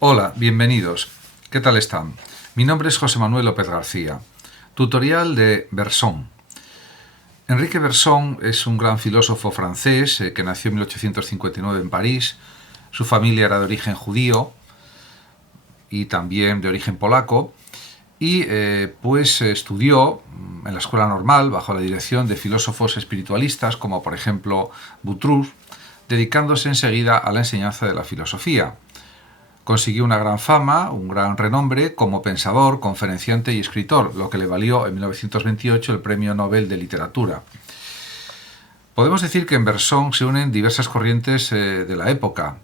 Hola, bienvenidos. ¿Qué tal están? Mi nombre es José Manuel López García. Tutorial de Bergson. Enrique Bergson es un gran filósofo francés que nació en 1859 en París. Su familia era de origen judío y también de origen polaco. Y pues estudió en la escuela normal bajo la dirección de filósofos espiritualistas como por ejemplo Boutroux, dedicándose enseguida a la enseñanza de la filosofía. Consiguió una gran fama, un gran renombre como pensador, conferenciante y escritor, lo que le valió en 1928 el Premio Nobel de Literatura. Podemos decir que en Bergson se unen diversas corrientes de la época.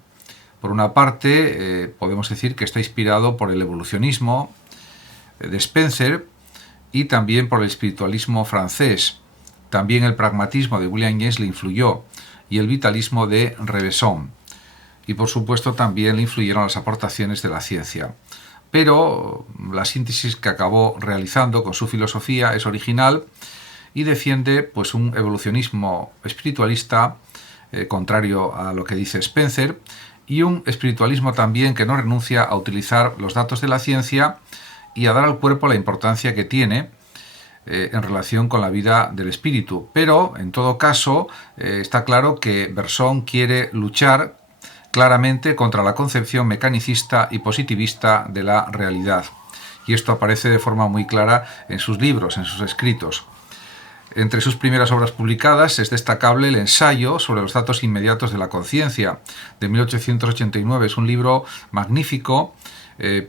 Por una parte, podemos decir que está inspirado por el evolucionismo de Spencer y también por el espiritualismo francés. También el pragmatismo de William James le influyó y el vitalismo de Revesson. Y por supuesto también le influyeron las aportaciones de la ciencia. Pero la síntesis que acabó realizando con su filosofía es original y defiende pues un evolucionismo espiritualista contrario a lo que dice Spencer, y un espiritualismo también que no renuncia a utilizar los datos de la ciencia y a dar al cuerpo la importancia que tiene en relación con la vida del espíritu. Pero en todo caso está claro que Bergson quiere luchar claramente contra la concepción mecanicista y positivista de la realidad. Y esto aparece de forma muy clara en sus libros, en sus escritos. Entre sus primeras obras publicadas es destacable el ensayo sobre los datos inmediatos de la conciencia, de 1889. Es un libro magnífico, que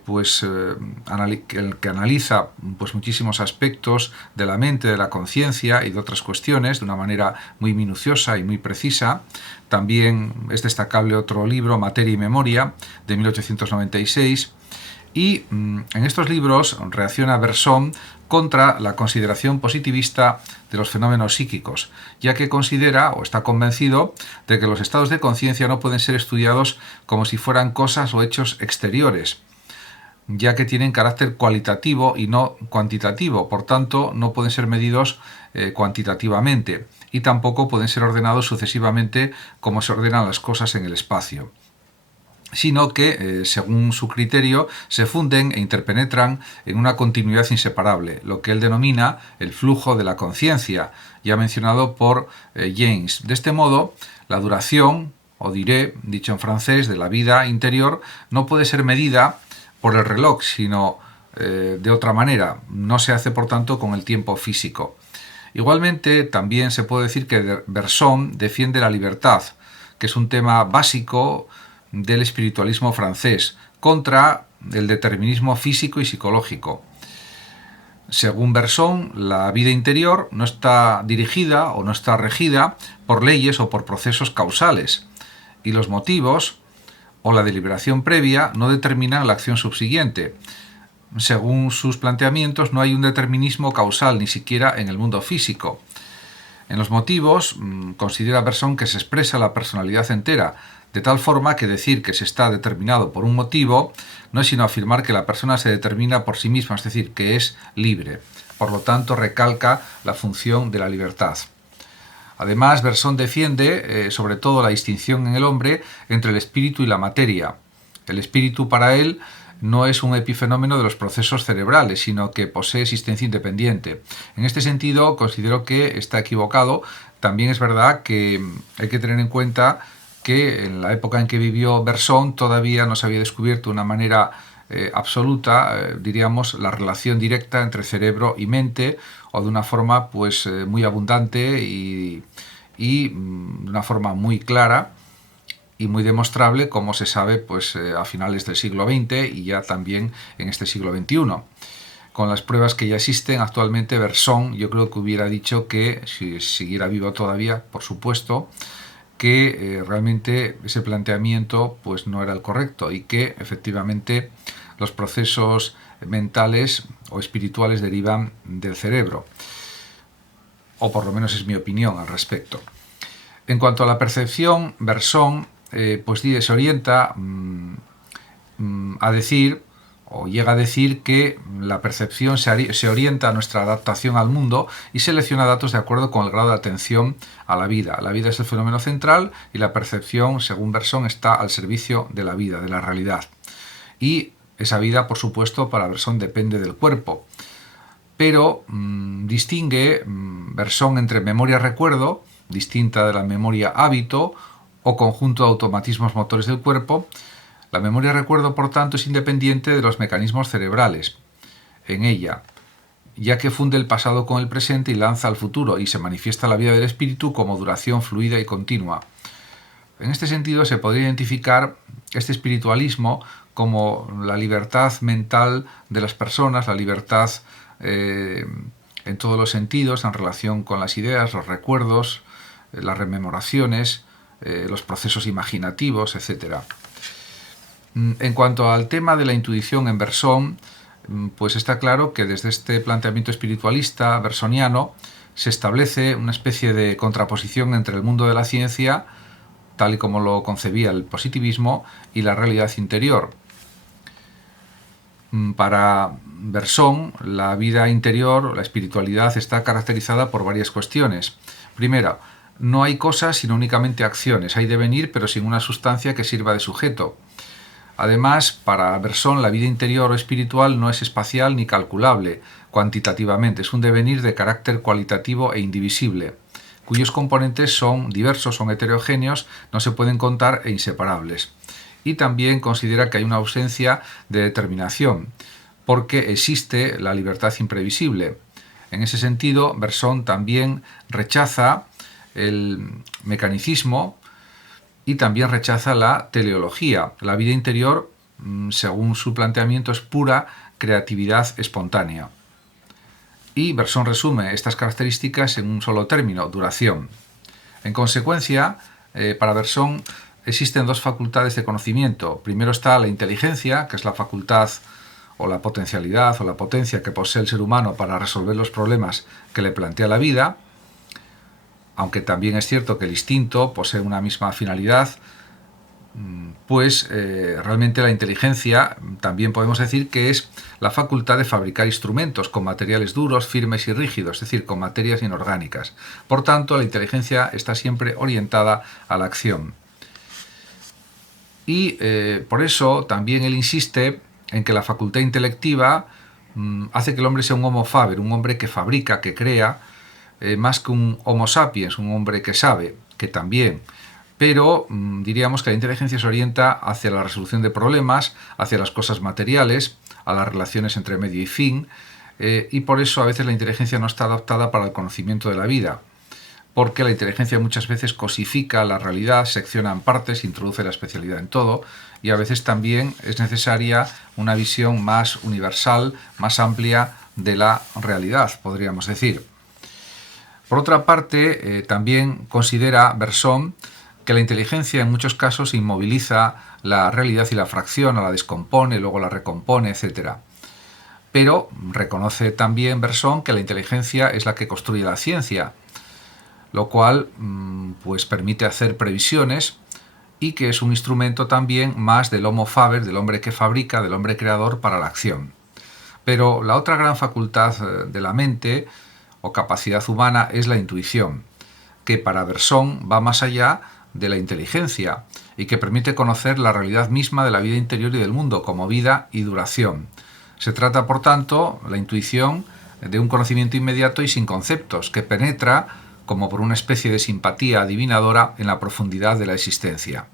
analiza pues, muchísimos aspectos de la mente, de la conciencia y de otras cuestiones de una manera muy minuciosa y muy precisa. También es destacable otro libro, Materia y Memoria, de 1896. Y en estos libros reacciona Bergson contra la consideración positivista de los fenómenos psíquicos, ya que considera o está convencido de que los estados de conciencia no pueden ser estudiados como si fueran cosas o hechos exteriores, ya que tienen carácter cualitativo y no cuantitativo, por tanto no pueden ser medidos cuantitativamente y tampoco pueden ser ordenados sucesivamente como se ordenan las cosas en el espacio, sino que, según su criterio, se funden e interpenetran en una continuidad inseparable, lo que él denomina el flujo de la conciencia, ya mencionado por James. De este modo, la duración, o durée, dicho en francés, de la vida interior, no puede ser medida por el reloj, sino de otra manera. No se hace, por tanto, con el tiempo físico. Igualmente, también se puede decir que Bergson defiende la libertad, que es un tema básico del espiritualismo francés, contra el determinismo físico y psicológico. Según Bergson, la vida interior no está dirigida o no está regida por leyes o por procesos causales, y los motivos o la deliberación previa no determinan la acción subsiguiente. Según sus planteamientos, no hay un determinismo causal ni siquiera en el mundo físico. En los motivos, considera Bergson que se expresa la personalidad entera, de tal forma que decir que se está determinado por un motivo no es sino afirmar que la persona se determina por sí misma, es decir, que es libre. Por lo tanto, recalca la función de la libertad. Además, Bergson defiende sobre todo la distinción en el hombre entre el espíritu y la materia. El espíritu para él no es un epifenómeno de los procesos cerebrales, sino que posee existencia independiente. En este sentido, considero que está equivocado. También es verdad que hay que tener en cuenta que en la época en que vivió Bergson todavía no se había descubierto de una manera absoluta, diríamos, la relación directa entre cerebro y mente, o de una forma pues muy abundante y de una forma muy clara y muy demostrable, como se sabe pues a finales del siglo XX y ya también en este siglo XXI. Con las pruebas que ya existen actualmente, Bergson yo creo que hubiera dicho que, si siguiera vivo todavía, por supuesto, que realmente ese planteamiento pues no era el correcto y que efectivamente los procesos mentales o espirituales derivan del cerebro, o por lo menos es mi opinión al respecto. En cuanto a la percepción, Bergson pues se orienta a decir, o llega a decir, que la percepción se orienta a nuestra adaptación al mundo y selecciona datos de acuerdo con el grado de atención a la vida. La vida es el fenómeno central y la percepción, según Bergson, está al servicio de la vida, de la realidad. y esa vida, por supuesto, para Bergson depende del cuerpo. Pero distingue Bergson entre memoria-recuerdo, distinta de la memoria-hábito o conjunto de automatismos motores del cuerpo. La memoria-recuerdo, por tanto, es independiente de los mecanismos cerebrales en ella, ya que funde el pasado con el presente y lanza al futuro, y se manifiesta la vida del espíritu como duración fluida y continua. En este sentido, se podría identificar este espiritualismo como la libertad mental de las personas, la libertad en todos los sentidos en relación con las ideas, los recuerdos, las rememoraciones, los procesos imaginativos, etc. En cuanto al tema de la intuición en Bergson, pues está claro que desde este planteamiento espiritualista bersoniano se establece una especie de contraposición entre el mundo de la ciencia, tal y como lo concebía el positivismo, y la realidad interior. Para Bergson, la vida interior, la espiritualidad, está caracterizada por varias cuestiones. Primero, no hay cosas sino únicamente acciones, hay devenir pero sin una sustancia que sirva de sujeto. Además, para Bergson, la vida interior o espiritual no es espacial ni calculable cuantitativamente, es un devenir de carácter cualitativo e indivisible, cuyos componentes son diversos, son heterogéneos, no se pueden contar e inseparables. Y también considera que hay una ausencia de determinación, porque existe la libertad imprevisible. En ese sentido, Bergson también rechaza el mecanicismo y también rechaza la teleología. La vida interior, según su planteamiento, es pura creatividad espontánea. Y Bergson resume estas características en un solo término: duración. En consecuencia, para Bergson existen dos facultades de conocimiento. Primero está la inteligencia, que es la facultad o la potencialidad o la potencia que posee el ser humano para resolver los problemas que le plantea la vida, aunque también es cierto que el instinto posee una misma finalidad, pues realmente la inteligencia también podemos decir que es la facultad de fabricar instrumentos con materiales duros, firmes y rígidos, es decir, con materias inorgánicas. Por tanto, la inteligencia está siempre orientada a la acción. Y por eso también él insiste en que la facultad intelectiva hace que el hombre sea un homo faber, un hombre que fabrica, que crea, más que un homo sapiens, un hombre que sabe, que también. Pero diríamos que la inteligencia se orienta hacia la resolución de problemas, hacia las cosas materiales, a las relaciones entre medio y fin, y por eso a veces la inteligencia no está adaptada para el conocimiento de la vida, porque la inteligencia muchas veces cosifica la realidad, secciona en partes, introduce la especialidad en todo, y a veces también es necesaria una visión más universal, más amplia de la realidad, podríamos decir. Por otra parte, también considera Bergson que la inteligencia en muchos casos inmoviliza la realidad y la fracciona, la descompone, luego la recompone, etc. Pero reconoce también Bergson que la inteligencia es la que construye la ciencia, lo cual pues permite hacer previsiones, y que es un instrumento también más del homo faber, del hombre que fabrica, del hombre creador para la acción. Pero la otra gran facultad de la mente o capacidad humana es la intuición, que para Bergson va más allá de la inteligencia y que permite conocer la realidad misma de la vida interior y del mundo como vida y duración. Se trata, por tanto, la intuición de un conocimiento inmediato y sin conceptos, que penetra como por una especie de simpatía adivinadora en la profundidad de la existencia.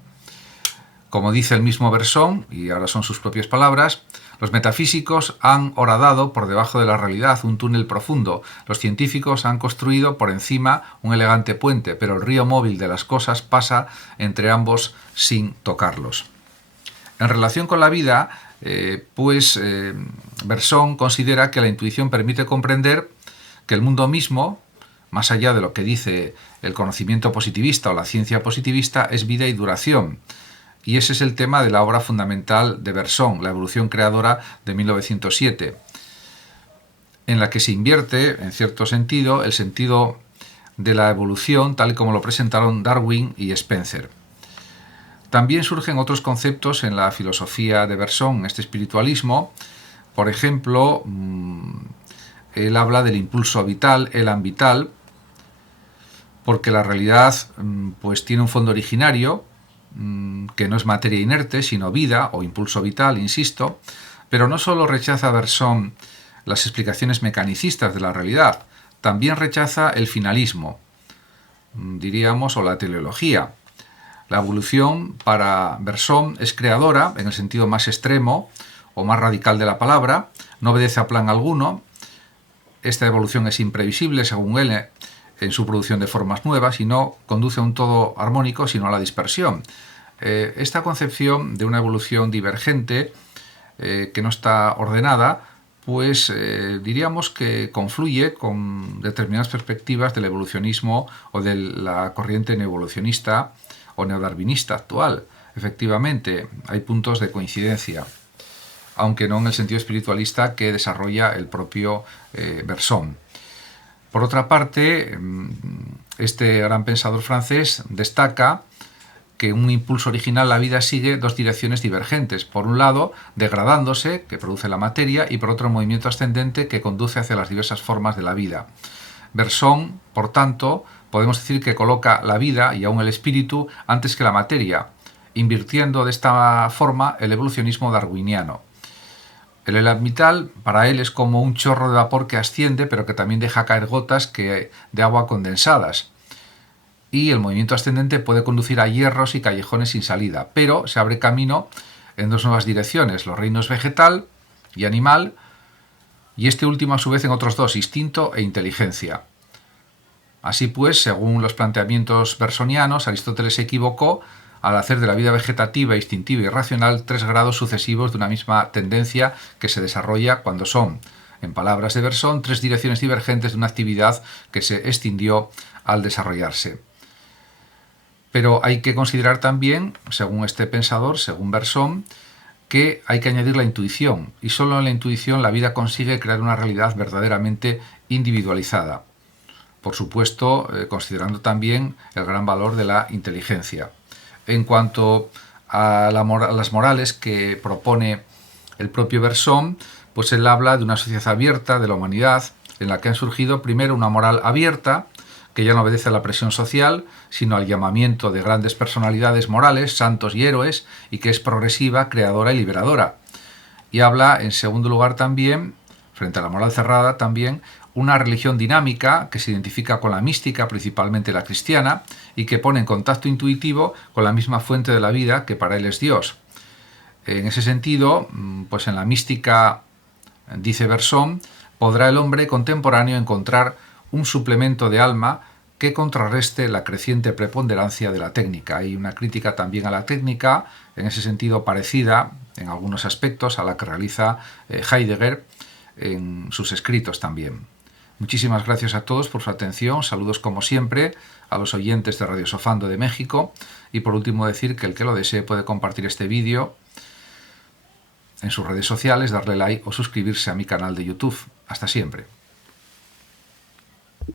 Como dice el mismo Bergson, y ahora son sus propias palabras, los metafísicos han horadado por debajo de la realidad un túnel profundo, los científicos han construido por encima un elegante puente, pero el río móvil de las cosas pasa entre ambos sin tocarlos. En relación con la vida, Bergson considera que la intuición permite comprender que el mundo mismo, más allá de lo que dice el conocimiento positivista o la ciencia positivista, es vida y duración. Y ese es el tema de la obra fundamental de Bergson, La evolución creadora de 1907, en la que se invierte, en cierto sentido, el sentido de la evolución tal y como lo presentaron Darwin y Spencer. También surgen otros conceptos en la filosofía de Bergson, en este espiritualismo. Por ejemplo, él habla del impulso vital, elan vital, porque la realidad pues tiene un fondo originario, que no es materia inerte, sino vida o impulso vital, insisto, pero no solo rechaza Bergson las explicaciones mecanicistas de la realidad, también rechaza el finalismo, diríamos, o la teleología. La evolución para Bergson es creadora en el sentido más extremo o más radical de la palabra, no obedece a plan alguno. Esta evolución es imprevisible, según él, en su producción de formas nuevas y no conduce a un todo armónico, sino a la dispersión. Esta concepción de una evolución divergente, que no está ordenada, pues diríamos que confluye con determinadas perspectivas del evolucionismo o de la corriente neoevolucionista o neodarwinista actual. Efectivamente, hay puntos de coincidencia, aunque no en el sentido espiritualista que desarrolla el propio Bergson. Por otra parte, este gran pensador francés destaca que un impulso original, la vida sigue dos direcciones divergentes. Por un lado, degradándose, que produce la materia, y por otro, movimiento ascendente que conduce hacia las diversas formas de la vida. Bergson, por tanto, podemos decir que coloca la vida y aún el espíritu antes que la materia, invirtiendo de esta forma el evolucionismo darwiniano. El elat vital para él es como un chorro de vapor que asciende, pero que también deja caer gotas de agua condensadas. Y el movimiento ascendente puede conducir a hierros y callejones sin salida, pero se abre camino en dos nuevas direcciones, los reinos vegetal y animal, y este último a su vez en otros dos, instinto e inteligencia. Así pues, según los planteamientos bersonianos, Aristóteles se equivocó al hacer de la vida vegetativa, instintiva y racional 3 grados sucesivos de una misma tendencia que se desarrolla cuando son, en palabras de Bergson, 3 direcciones divergentes de una actividad que se extinguió al desarrollarse. Pero hay que considerar también, según este pensador, según Bergson, que hay que añadir la intuición, y solo en la intuición la vida consigue crear una realidad verdaderamente individualizada. Por supuesto, considerando también el gran valor de la inteligencia. En cuanto a las morales que propone el propio Bergson, pues él habla de una sociedad abierta de la humanidad, en la que han surgido primero una moral abierta, que ya no obedece a la presión social, sino al llamamiento de grandes personalidades morales, santos y héroes, y que es progresiva, creadora y liberadora. Y habla, en segundo lugar también, frente a la moral cerrada, también una religión dinámica que se identifica con la mística, principalmente la cristiana, y que pone en contacto intuitivo con la misma fuente de la vida que para él es Dios. En ese sentido, pues en la mística, dice Bergson, podrá el hombre contemporáneo encontrar un suplemento de alma que contrarreste la creciente preponderancia de la técnica. Hay una crítica también a la técnica, en ese sentido parecida, en algunos aspectos, a la que realiza Heidegger en sus escritos también. Muchísimas gracias a todos por su atención, saludos como siempre a los oyentes de Radio Sofando de México, y por último decir que el que lo desee puede compartir este vídeo en sus redes sociales, darle like o suscribirse a mi canal de YouTube. Hasta siempre.